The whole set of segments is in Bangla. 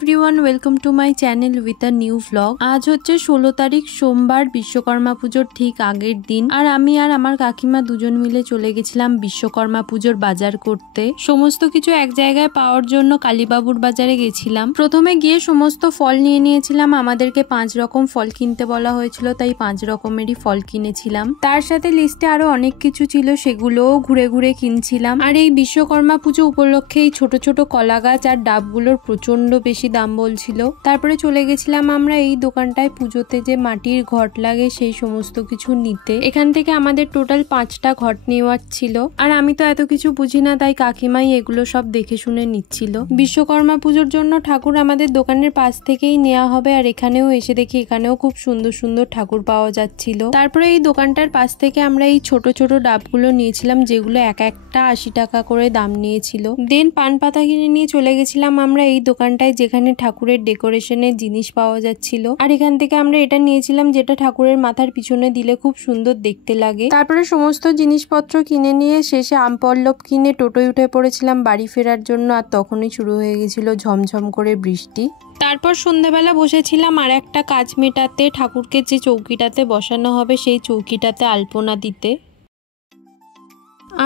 Everyone, welcome to my channel with a new vlog. আজ হচ্ছে 16 তারিখ সোমবার, বিশ্বকর্মা পুজোর ঠিক আগের দিন। আর আমি আর আমার কাকিমা দুজন মিলে চলে গেছিলাম বিশ্বকর্মা পুজোর বাজার করতে। সমস্ত কিছু এক জায়গায় পাওয়ার জন্য কালীবাবুর বাজারে গেছিলাম। প্রথমে গিয়ে সমস্ত ফল নিয়ে নিয়েছিলাম। আমাদেরকে 5 রকম ফল কিনতে বলা হয়েছিল, তাই 5 রকমেরই ফল কিনেছিলাম। তার সাথে লিস্টে আরো অনেক কিছু ছিল, সেগুলোও ঘুরে ঘুরে কিনছিলাম। আর এই বিশ্বকর্মা পুজো উপলক্ষে এই ছোট ছোট কলা গাছ আর ডাবগুলোর প্রচন্ড বেশি দাম বলছিল। তারপরে চলে গেছিলাম আমরা এই দোকানটায় পুজোতে যে মাটির ঘট লাগে সেই সমস্ত কিছু নিতে। এখান থেকে আমাদের টোটাল 5টা ঘট নেওয়ার ছিল। আর আমি তো এত কিছু বুঝি না, তাই কাকিমাই এগুলো সব দেখে শুনে নিচ্ছিল। বিশ্বকর্মা পুজোর জন্য ঠাকুর আমাদের দোকানের পাশ থেকেই নেওয়া হবে। আর এখানেও এসে দেখি এখানেও খুব সুন্দর সুন্দর ঠাকুর পাওয়া যাচ্ছিল। তারপরে এই দোকানটার পাশ থেকে আমরা এই ছোট ছোট ডাবগুলো নিয়েছিলাম, যেগুলো এক একটা 80 টাকা করে দাম নিয়েছিল। দেন পান পাতা কিনে নিয়ে চলে গেছিলাম আমরা এই দোকানটায়, যেখানে ঠাকুরের ডেকোরেশনের জিনিস পাওয়া যাচ্ছিল। আর এখান থেকে আমরা এটা নিয়েছিলাম, যেটা ঠাকুরের মাথার পিছনে দিলে খুব সুন্দর দেখতে লাগে। তারপরে সমস্ত জিনিসপত্র কিনে নিয়ে শেষে আম পল্লব কিনে টোটোয় উঠে পড়েছিলাম বাড়ি ফেরার জন্য। আর তখনই শুরু হয়ে গেছিল ঝমঝম করে বৃষ্টি। তারপর সন্ধ্যাবেলা বসেছিলাম আর একটা কাজ মেটাতে, ঠাকুরকে যে চৌকিটাতে বসানো হবে সেই চৌকিটাতে আলপনা দিতে।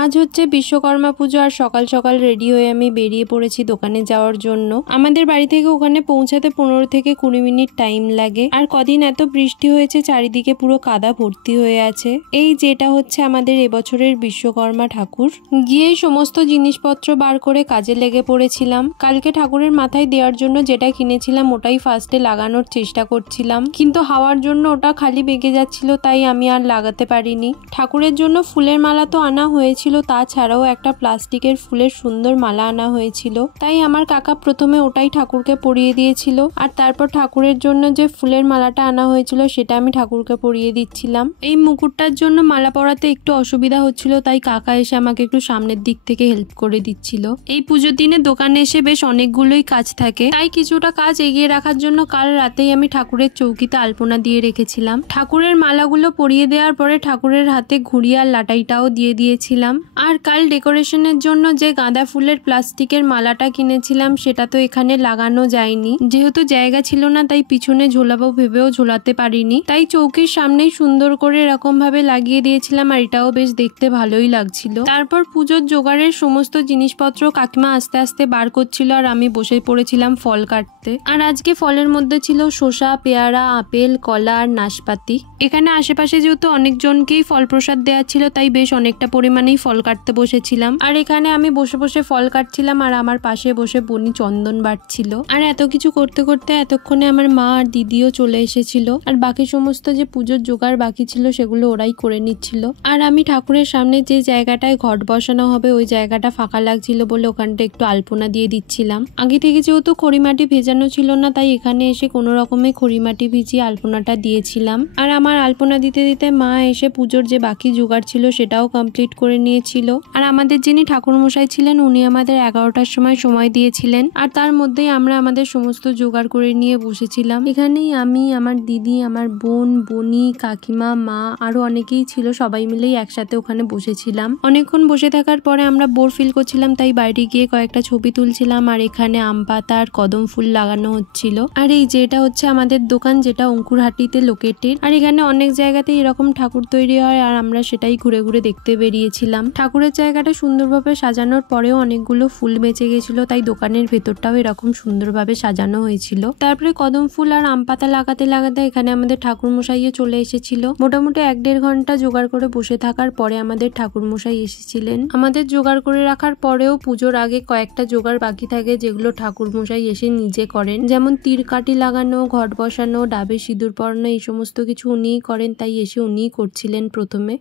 আজ হচ্ছে বিশ্বকর্মা পুজো। আর সকাল সকাল রেডি হয়ে আমি বেরিয়ে পড়েছি দোকানে যাওয়ার জন্য। আমাদের বাড়ি থেকে ওখানে পৌঁছাতে 15 থেকে 20 মিনিট টাইম লাগে। আর কদিন এত বৃষ্টি হয়েছে, চারিদিকে পুরো কাদা ভর্তি হয়ে আছে। এই যেটা হচ্ছে আমাদের এবছরের বিশ্বকর্মা ঠাকুর। গিয়েই সমস্ত জিনিসপত্র বার করে কাজে লেগে পড়েছিলাম। কালকে ঠাকুরের মাথায় দেওয়ার জন্য যেটা কিনেছিলাম ওটাই ফার্স্টে লাগানোর চেষ্টা করছিলাম, কিন্তু হাওয়ার জন্য ওটা খালি বেঁকে যাচ্ছিল, তাই আমি আর লাগাতে পারিনি। ঠাকুরের জন্য ফুলের মালা তো আনা হয়েছিল, তাছাড়াও একটা প্লাস্টিকের ফুলের সুন্দর মালা আনা হয়েছিল। তাই আমার কাকা প্রথমে ওটাই ঠাকুরকে পরিয়ে দিয়েছিল। আর তারপর ঠাকুরের জন্য যে ফুলের মালাটা আনা হয়েছিল সেটা আমি ঠাকুরকে পরিয়ে দিচ্ছিলাম। এই মুকুটটার জন্য মালা পরাতে একটু অসুবিধা হচ্ছিল, তাই কাকা এসে আমাকে একটু সামনের দিক থেকে হেল্প করে দিচ্ছিল। এই পুজোর দিনে দোকানে এসে বেশ অনেকগুলোই কাজ থাকে, তাই কিছুটা কাজ এগিয়ে রাখার জন্য কাল রাতেই আমি ঠাকুরের চৌকিতে আলপনা দিয়ে রেখেছিলাম। ঠাকুরের মালাগুলো পরিয়ে দেওয়ার পরে ঠাকুরের হাতে ঘুড়ি আর লাটাইটাও দিয়ে দিয়েছিলাম। আর কাল ডেকোরেশনের জন্য যে গাঁদা ফুলের প্লাস্টিকের মালাটা কিনেছিলাম সেটা তো এখানে লাগানো যায়নি, যেহেতু জায়গা ছিল না, তাই পিছনে ঝোলাবো ভেবেও ঝোলাতে পারিনি। তাই চৌকির সামনেই সুন্দর করে এরকম ভাবে লাগিয়ে দিয়েছিলাম। আর এটাও বেশ দেখতে ভালোই লাগছিল। তারপর পুজোর জোগাড়ের সমস্ত জিনিসপত্র কাকিমা আস্তে আস্তে বার করছিল, আর আমি বসে পড়েছিলাম ফল কাটতে। আর আজকে ফলের মধ্যে ছিল শসা, পেয়ারা, আপেল, কলা আর নাশপাতি। এখানে আশেপাশে যেহেতু অনেকজনকেই ফল প্রসাদ দেওয়া ছিল, তাই বেশ অনেকটা পরিমাণেই ফল কাটতে বসেছিলাম। আর এখানে আমি বসে বসে ফল কাটছিলাম, আর আমার পাশে বসে বনি চন্দন বাটছিল। আর এত কিছু করতে করতে এতক্ষণে আমার মা আর দিদিও চলে এসেছিল। আর বাকি সমস্ত যে পুজোর জোগাড় বাকি ছিল সেগুলো ওরাই করে নিচ্ছিল। আর আমি ঠাকুরের সামনে যে জায়গাটায় ঘট বসানো হবে ওই জায়গাটা ফাঁকা লাগছিল বলে ওখানটা একটু আলপনা দিয়ে দিচ্ছিলাম। আগে থেকে যেহেতু খড়িমাটি ভেজানো ছিল না, তাই এখানে এসে কোনো রকমে খড়িমাটি ভিজিয়ে আলপনাটা দিয়েছিলাম। আর আমার আলপনা দিতে দিতে মা এসে পুজোর যে বাকি জোগাড় ছিল সেটাও কমপ্লিট করে নিয়েছিল। আর আমাদের যিনি ঠাকুর মশাই ছিলেন উনি আমাদের 11টার সময় দিয়েছিলেন। আর তার মধ্যেই আমরা আমাদের সমস্ত জোগাড় করে নিয়ে বসেছিলাম। এখানেই আমি, আমার দিদি, আমার বোন, বনি, কাকিমা, মা আরো অনেকেই ছিল, সবাই মিলেই একসাথে ওখানে বসেছিলাম। অনেকক্ষণ বসে থাকার পরে আমরা বোর ফিল করছিলাম, তাই বাইরে গিয়ে কয়েকটা ছবি তুলছিলাম। আর এখানে আম পাতা আর কদম ফুল লাগানো হচ্ছিল। আর এই যেটা হচ্ছে আমাদের দোকান, যেটা অঙ্কুরহাটিতে লোকেটেড। আর এখানে অনেক জায়গাতে এরকম ঠাকুর তৈরি হয়, আর আমরা সেটাই ঘুরে ঘুরে দেখতে বেরিয়েছিলাম। ঠাকুরের জায়গাটা সুন্দরভাবে সাজানোর পরেও অনেকগুলো ফুল বেঁচে গেছিল, তাই দোকানের ভেতরটাও এরকম সুন্দরভাবে সাজানো হয়েছিল। তারপরে কদম ফুল আর আম পাতা লাগাতে লাগাতে এখানে আমাদের ঠাকুর মশাইও চলে এসেছিল। মোটামুটি 1-1.5 ঘন্টা জোগাড় করে বসে থাকার পরে আমাদের ঠাকুর মশাই এসেছিলেন। আমাদের জোগাড় করে রাখার পরেও পুজোর আগে কয়েকটা জোগাড় বাকি থাকে, যেগুলো ঠাকুর মশাই এসে নিজে করেন। যেমন তীরকাঠি লাগানো, ঘট বসানো, ডাবে সিঁদুর পরানো, এই সমস্ত কিছু উনিই করেন, তাই এসে উনিই করছিলেন প্রথমে।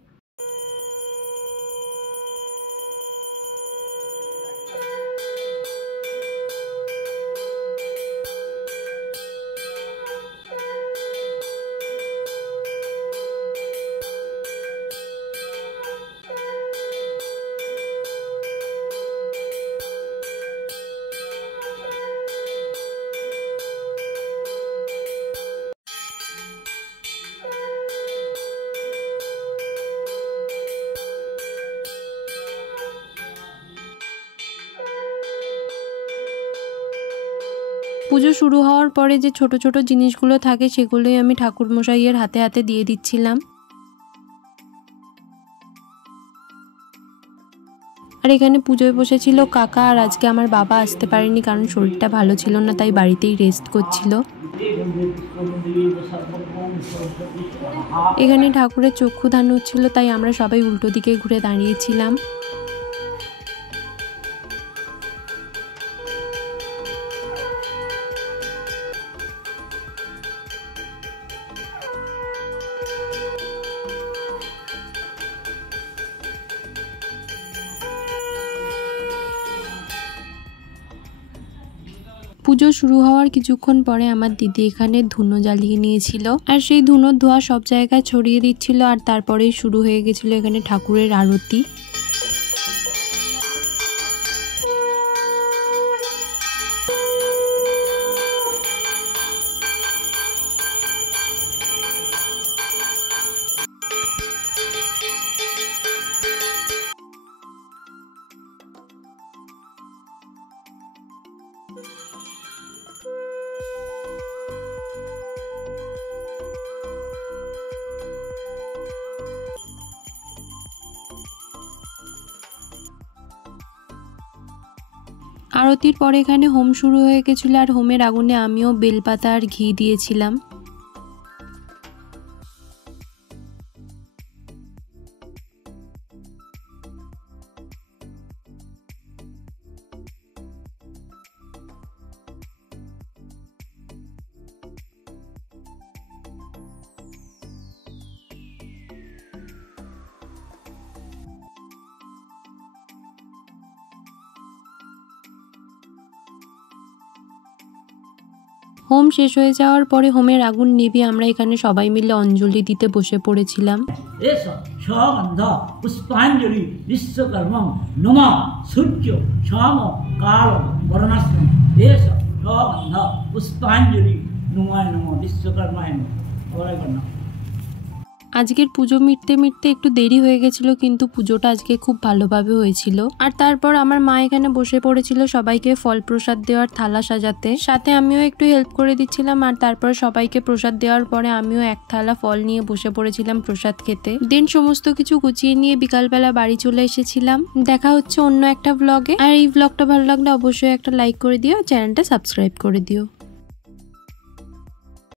পুজো শুরু হওয়ার পরে যে ছোট ছোট জিনিসগুলো থাকে সেগুলোই আমি ঠাকুর মশাইয়ের হাতে হাতে দিয়ে দিচ্ছিলাম। আর এখানে পুজোয় বসেছিল কাকা, আর আজকে আমার বাবা আসতে পারেনি কারণ শরীরটা ভালো ছিল না, তাই বাড়িতেই রেস্ট করছিল। এখানে ঠাকুরের চক্ষু দান হচ্ছিল, তাই আমরা সবাই উল্টো দিকে ঘুরে দাঁড়িয়েছিলাম। পুজো শুরু হওয়ার কিছুক্ষণ পরে আমার দিদি এখানে ধুনো জ্বালিয়ে নিয়েছিল, আর সেই ধুনোর ধোঁয়া সব জায়গায় ছড়িয়ে দিচ্ছিল। আর তারপরেই শুরু হয়ে গেছিল এখানে ঠাকুরের আরতি। আরতির পরে এখানে হোম শুরু হয়ে গেছিল, আর হোমের আগুনে আমিও বেলপাতা আর ঘি দিয়েছিলাম। হোম শেষ হয়ে যাওয়ার পরে হোমের আগুন নিভিয়ে আমরা এখানে সবাই মিলে অঞ্জলি দিতে বসে পড়েছিলাম। পুষ্পাঞ্জলি বিশ্বকর্মং নমঃ সূর্য শ্যাম কাল বর্ণাশ্রম পুষ্পাঞ্জলি নমায় নমঃ বিশ্বকর্মায় নমঃ। আজকের পুজো মিটতে মিটতে একটু দেরি হয়ে গেছিল, কিন্তু পুজোটা আজকে খুব ভালোভাবে হয়েছিল। আর তারপর আমার মা এখানে বসে পড়েছিল সবাইকে ফল প্রসাদ দেওয়ার থালা সাজাতে, সাথে আমিও একটু হেল্প করে দিচ্ছিলাম। আর তারপর সবাইকে প্রসাদ দেওয়ার পরে আমিও এক থালা ফল নিয়ে বসে পড়েছিলাম প্রসাদ খেতে। দেন সমস্ত কিছু গুছিয়ে নিয়ে বিকালবেলা বাড়ি চলে এসেছিলাম। দেখা হচ্ছে অন্য একটা ব্লগে। আর এই ব্লগটা ভালো লাগলে অবশ্যই একটা লাইক করে দিও, চ্যানেলটা সাবস্ক্রাইব করে দিও।